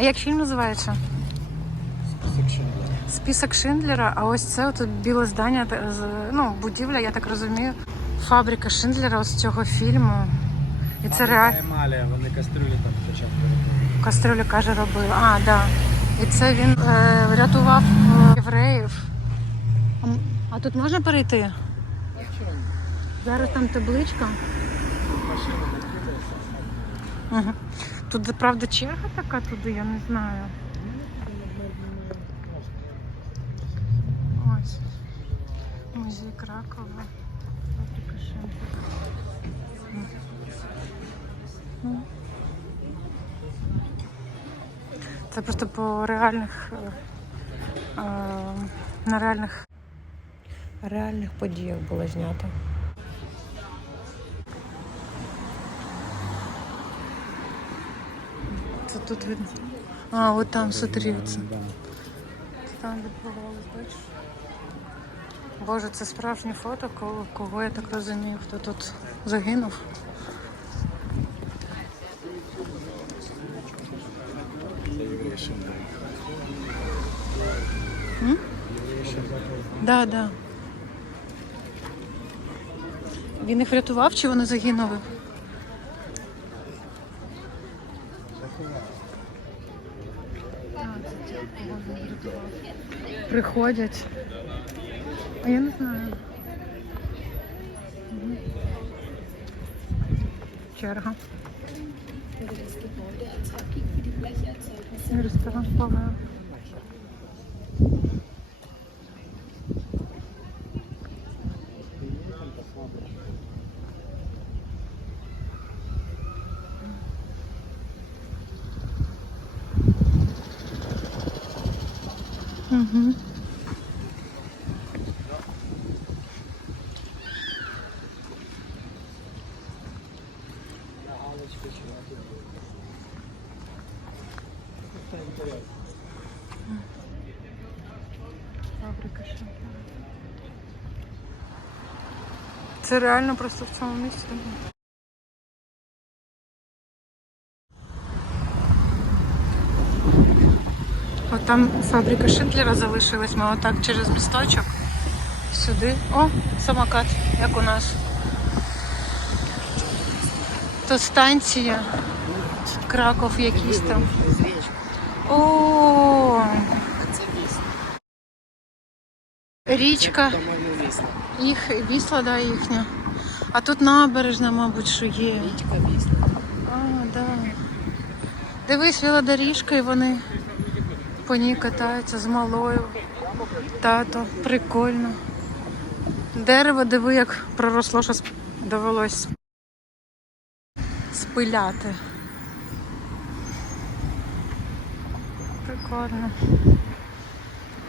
А як фільм називається? Список Шиндлера. Список Шиндлера, а ось це тут біле здання, ну, будівля, я так розумію. Фабрика Шиндлера ось цього фільму. І це реально. Емалія, вони кастрюлі там спочатку робили. Кастрюлю каже, робив. А, да. І це він е, врятував е, євреїв. А, тут можна перейти? Зараз там табличка. Машина не кидається. Угу. Тут, правда, черга така туди, я не знаю. Ось. Музей Кракова. Це просто по реальних е, е, на реальних реальних подіях було знято. Тут видно. А, от там смотри. Там відбувалось, бачиш? Боже, це справжнє фото, кого, кого я так розумію, хто тут загинув. М? Да, да. Він їх врятував чи вони загинули? Приходять. А я не знаю. Черга. Ресторан Павел. Це реально просто в цьому місці. От там фабрика Шиндлера залишилась, ми отак через місточок сюди. О, самокат, як у нас. Тут станція. Краков якийсь там. О, Це річка. По-моєму, вісла. Їх вісла, да, їхня. А тут набережна, мабуть, що є. Річка вісла. А, да. Дивись, велодоріжка, і вони по ній катаються з малою. Тато, прикольно. Дерево, диви, як проросло, що довелось спиляти. Прикольно.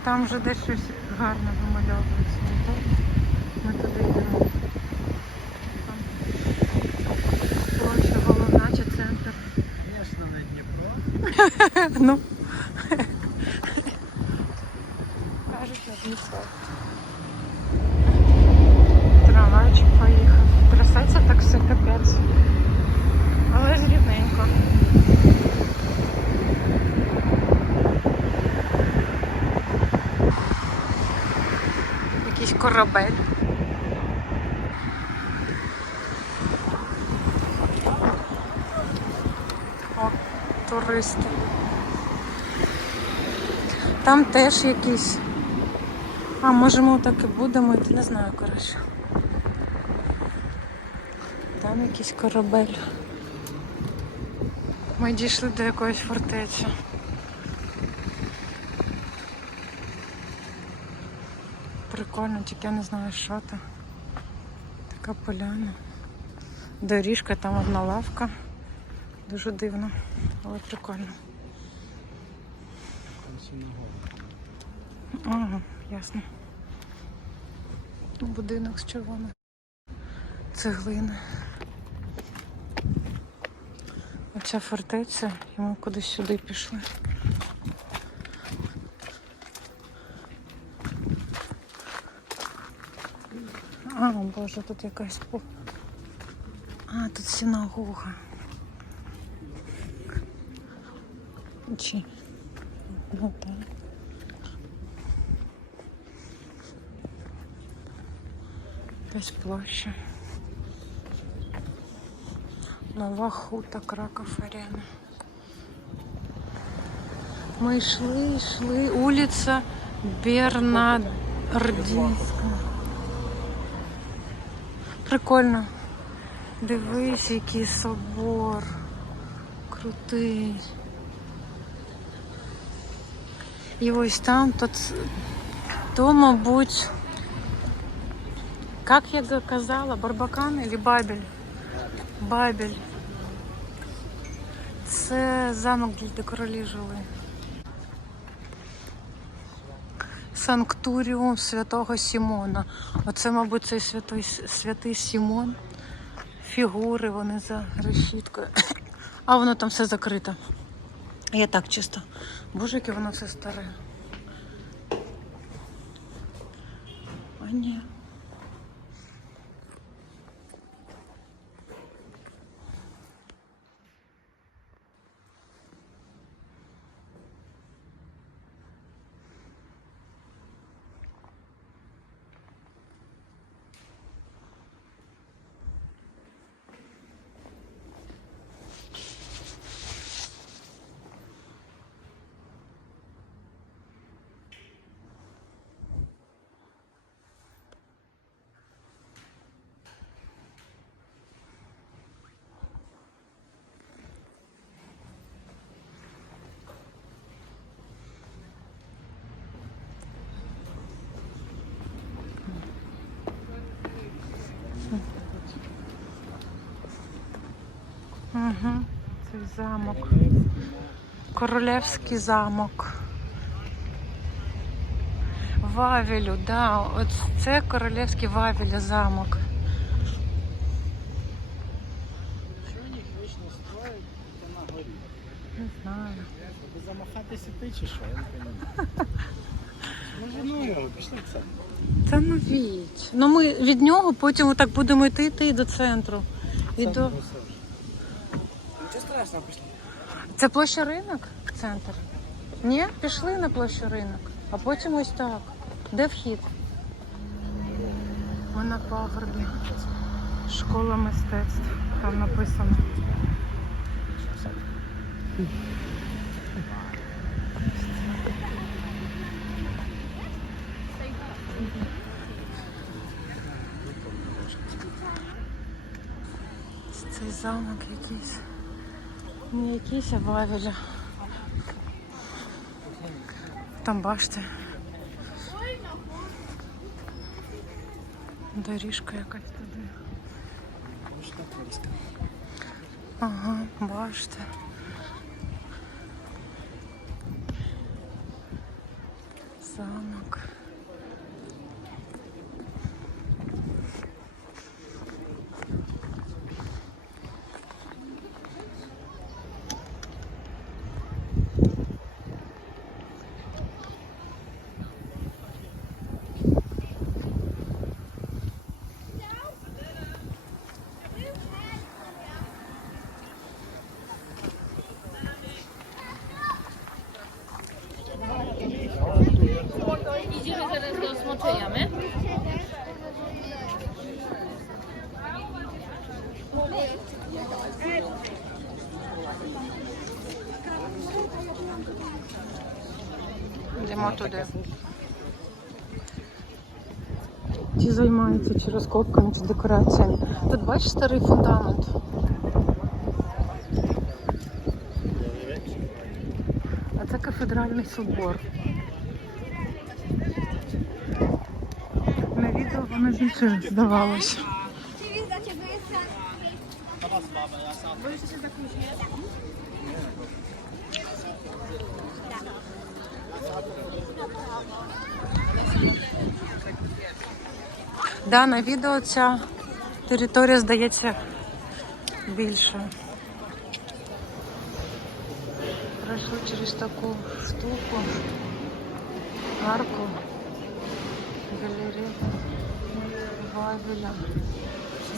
Там вже десь щось гарне вимальовується. Ми туди йдемо. Там площа головна чи центр. Звісно, не Дніпро. Ну. Кажуть, на Дніпро. Трамвайчик поїхав. Трясеться так все капець. Але ж рівненько. Якийсь корабель. О, туристи. Там теж якісь. А, може ми так і будемо йти, не знаю, коротше. Там якийсь корабель. Ми дійшли до якоїсь фортеці. Прикольно, тільки я не знаю, що це. Така поляна. Доріжка, там одна лавка. Дуже дивно, але прикольно. Ага, ясно. Будинок з червоної цеглини. Оця фортеця, і ми кудись сюди пішли. А, боже, тут якась по. А, тут синагога. Чи? Ну так. Десь площа. Нова хута Краков Арена. Ми йшли, йшли. Улиця Бернардинська. Прикольно. Дивись, який собор. Крутий. І ось там то, то мабуть, як я казала, Барбакан или Бабель? Бабель. Це замок, де королі жили. Санктуріум святого Сімона. Оце, мабуть, цей святий, святий Сімон. Фігури, вони за решіткою. А воно там все закрито. Я так чисто. Боже, яке воно все старе. А ні. Угу. Цей замок. Королевський замок. Вавелю, да. От це королевський Вавеля замок. Що їх вічно строять, то на горі? Не знаю. Замахатися ти чи що? Я не розумію. Може, ну його, пішли це. Та ну віть. Ну ми від нього потім так будемо йти, йти до центру. І до... Нічого страшного, пішли. Це площа ринок? Центр? Ні, пішли на площу ринок, а потім ось так. Де вхід? Ми на пагорбі. Школа мистецтв. Там написано. Цей замок якийсь. Не якийсь, а Вавеля. Там бачите. Доріжка якась туди. Ага, бачите. Замок. Йдемо туди. Ті займаються чи розкопками, чи декораціями. Тут бачиш старий фундамент. А це кафедральний собор. На відео воно більше здавалось. Да, на відео ця територія здається більше. Пройшли через таку штуку, арку, галерею Вавеля.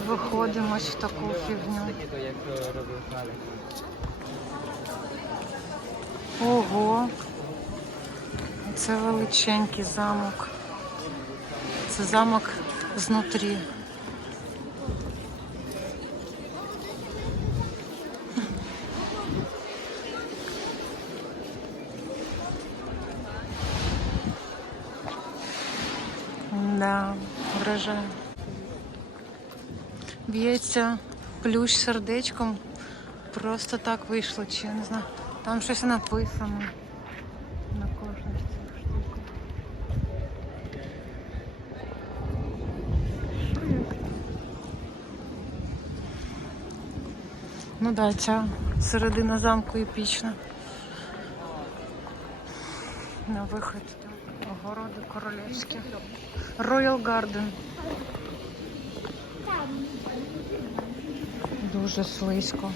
Виходимо в таку фігню. Ого. Це величенький замок. Це замок знутрі. Да, вражає. Б'ється плющ сердечком. Просто так вийшло, чи я не знаю. Там щось написано на кожній з цих штук. Що як? Ну так, да, ця середина замку епічна. На вихід огороди королівські. Royal Garden. Дуже слизько.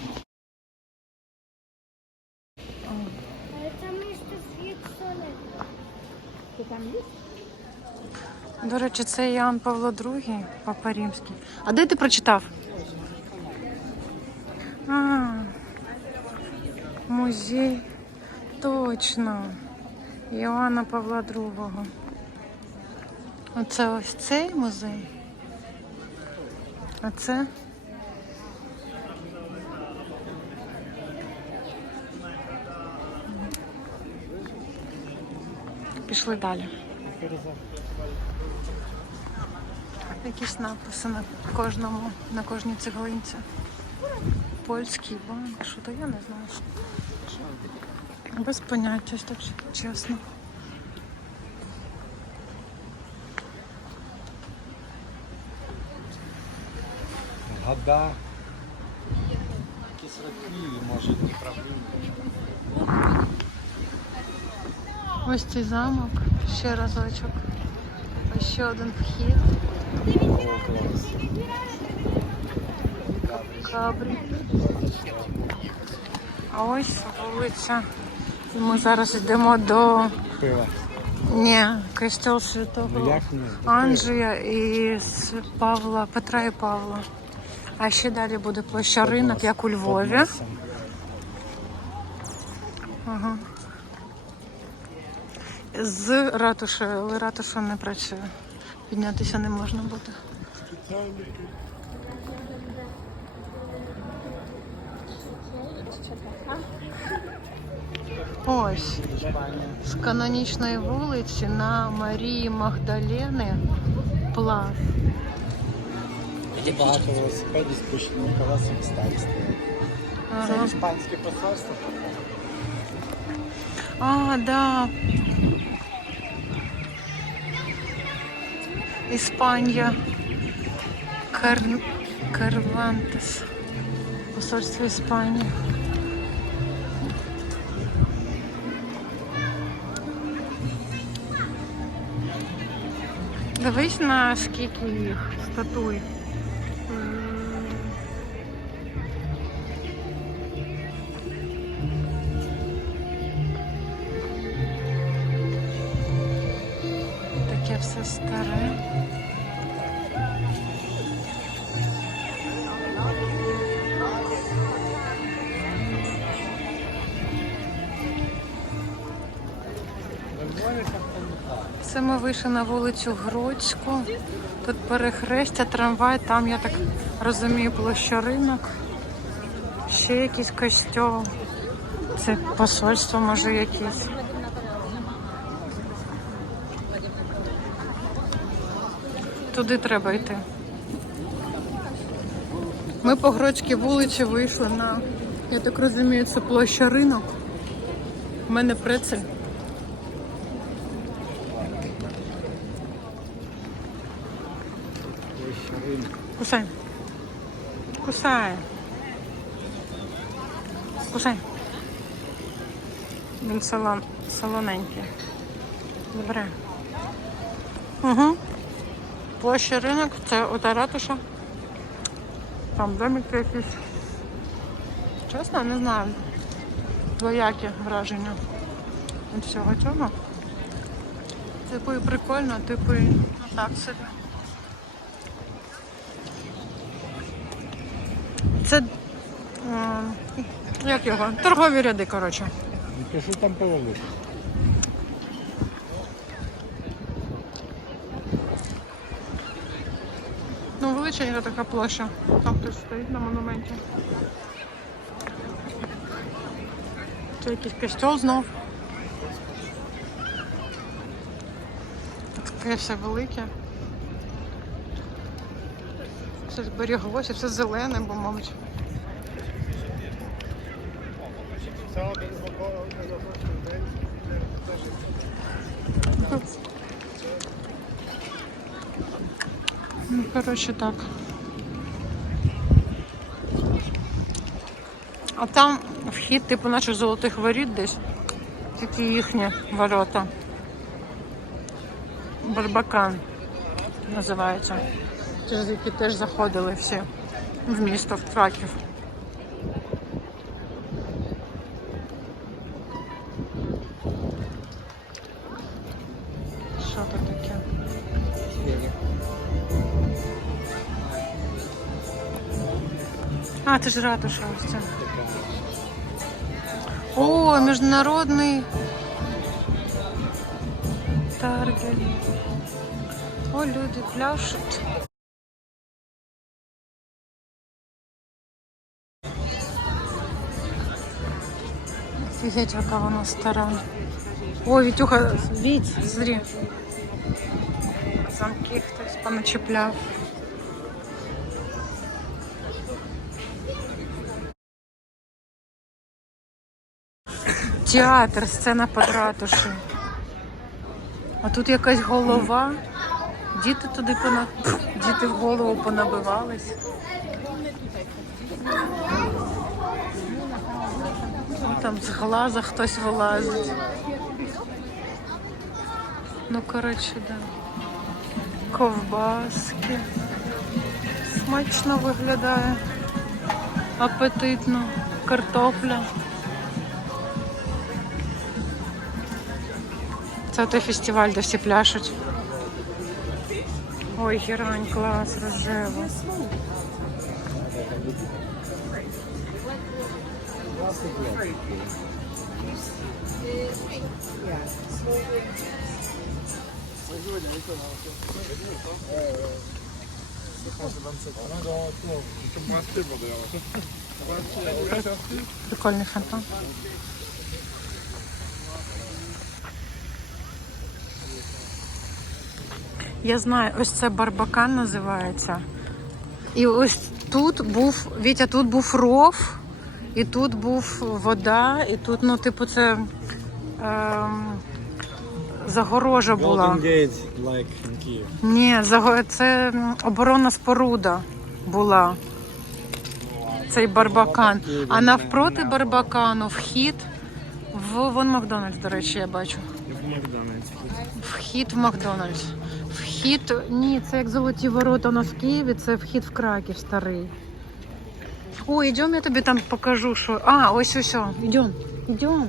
До речі, це Іоанн Павло II, Папа Римський. А де ти прочитав? А, музей. Точно. Іоанна Павла II. Оце ось цей музей. А це. Пішли далі. Якісь написи на кожному, на кожній цеглинці. Польський банк, що то я не знаю. Без поняття, так чесно. Года. Якісь роки, може, не правління. Ось цей замок, ще разочок. Ще один вхід. О, клас. Кабрі. А ось вулиця. І ми зараз йдемо до Пиво. Ні, костел Святого? Анджея і Павла, Петра і Павла. А ще далі буде площа ринок, як у Львові. Ага. З ратушею, але ратуша не працює. Піднятися не можна буде. Ось з канонічної вулиці на Марії Магдалени плас. Багато велосипедів спущені колесами стали стоять. Це Ага. іспанське посольство. А, да. Іспанія. Кар... Карвантес. Посольство Іспанії. Дивись на скільки їх статуй. Таке все старе. Це ми вийшли на вулицю Гродську. Тут перехрестя, трамвай, там, я так розумію, площа ринок. Ще якийсь костьол. Це посольство, може, якесь. Туди треба йти. Ми по Гродській вулиці вийшли на, я так розумію, це площа ринок. У мене прецель. Кусай. Кусай. Кусай. Він солон, солоненький. Добре. Угу. Площа ринок, це ота ратуша. Там домики якісь. Чесно, не знаю. Двоякі враження від всього цього. Типу і прикольно, типу і ну так собі. Це е, як його? Торгові ряди, коротше. Пишу там половину. Ну, величенька така площа. Там хтось стоїть на монументі. Це якийсь костьол знов. Таке все велике. Все зберіглося, все зелене, бо, мабуть. Ну, коротше, так. А там вхід, типу, наших золотих воріт десь. Тільки їхні ворота. Барбакан називається. Через які теж заходили всі в місто, в Краків. Що це таке? А, це ж ратуша ось це. О, міжнародний таргель. О, люди пляшуть. Офігеть, яка вона стара. О, Вітюха, Віть, зрі. Замки хтось поначепляв. Театр, сцена під ратушею. А тут якась голова. Діти туди пона... Діти в голову понабивались. Там з глаза хтось вилазить. Ну, коротше, да. Ковбаски. Смачно виглядає. Апетитно. Картопля. Це той фестиваль, де всі пляшуть. Ой, герань, клас, рожева. Прикольний фонтан. Я знаю, ось це барбакан називається. І ось тут був, Вітя, тут був ров, і тут був вода, і тут, ну, типу, це ем, загорожа була. Golden Gate, like in Kyiv. Ні, заго- це м, оборонна споруда була. Цей барбакан. А навпроти барбакану вхід в вон Макдональдс, до речі, я бачу. В Макдональдс. Вхід в Макдональдс. Вхід, ні, це як золоті ворота у нас в Києві, це вхід в Краків старий. О, йдемо, я тобі там покажу, що. А, ось ось. Йдемо, йдемо.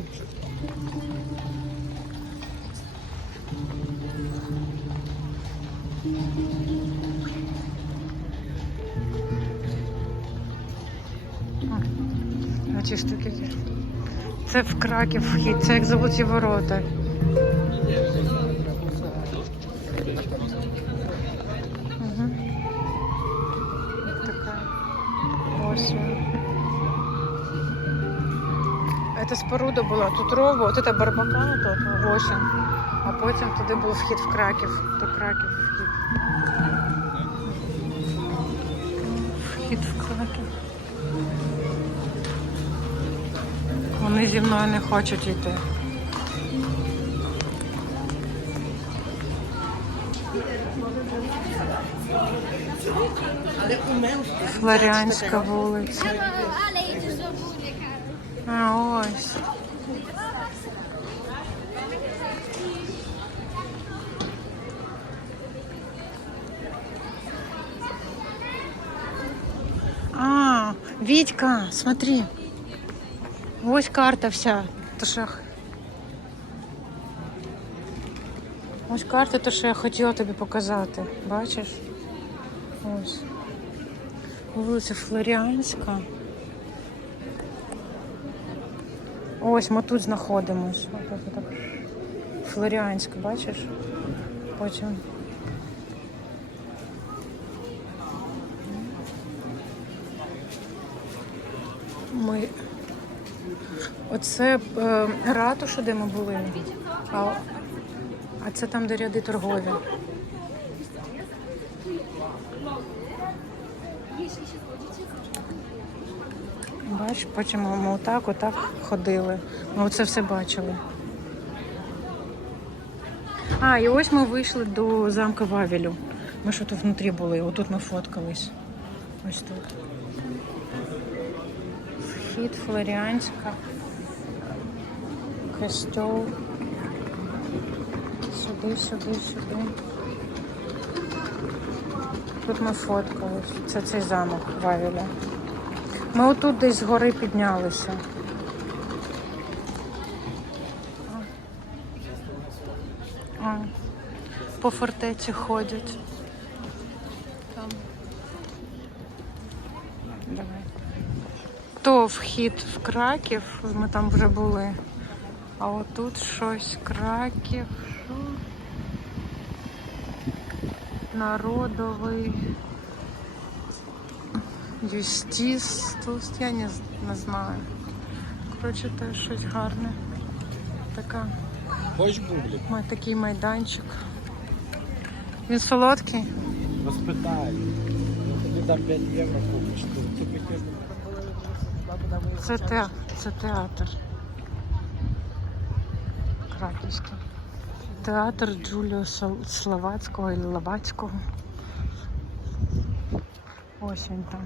Ці штуки. Це в Краків вхід, це як золоті ворота. Споруда була. Тут рова, от це барбака, тут восінь. А потім туди був вхід в Краків. До Краків вхід. Вхід в Краків. Вони зі мною не хочуть йти. Флоріанська вулиця. А ось. А, Вітька, смотри. Ось карта вся. То що... Ось карта, то що я хотіла тобі показати. Бачиш? Ось. Вулиця Флоріанська. Ось ми тут знаходимось. Ось так. Флоріанська, бачиш? Потім. Ми. Оце е, ратуша, де ми були. А, а це там, де ряди торгові. Бач, потім ми отак, отак ходили. Ми оце все бачили. А, і ось ми вийшли до замка Вавелю. Ми що тут внутрі були, отут ми фоткались. Ось тут. Вхід Флоріанська. Костьол. Сюди, сюди, сюди. Тут ми фоткались. Це цей замок Вавеля. Ми отут десь з гори піднялися. По фортеці ходять. Там. Давай. То вхід в Краків, ми там вже були. А отут щось Краків. Що? Народовий. Юстіс. Тут я не, не знаю. Коротше, теж щось гарне. Така, Хочеш бублик? май- такий майданчик. Він солодкий. Розпитай. Тобі там 5 євро купиш. Це, те, це театр. Краківський. Театр Джуліо Словацького і Лавацького. Ось він там.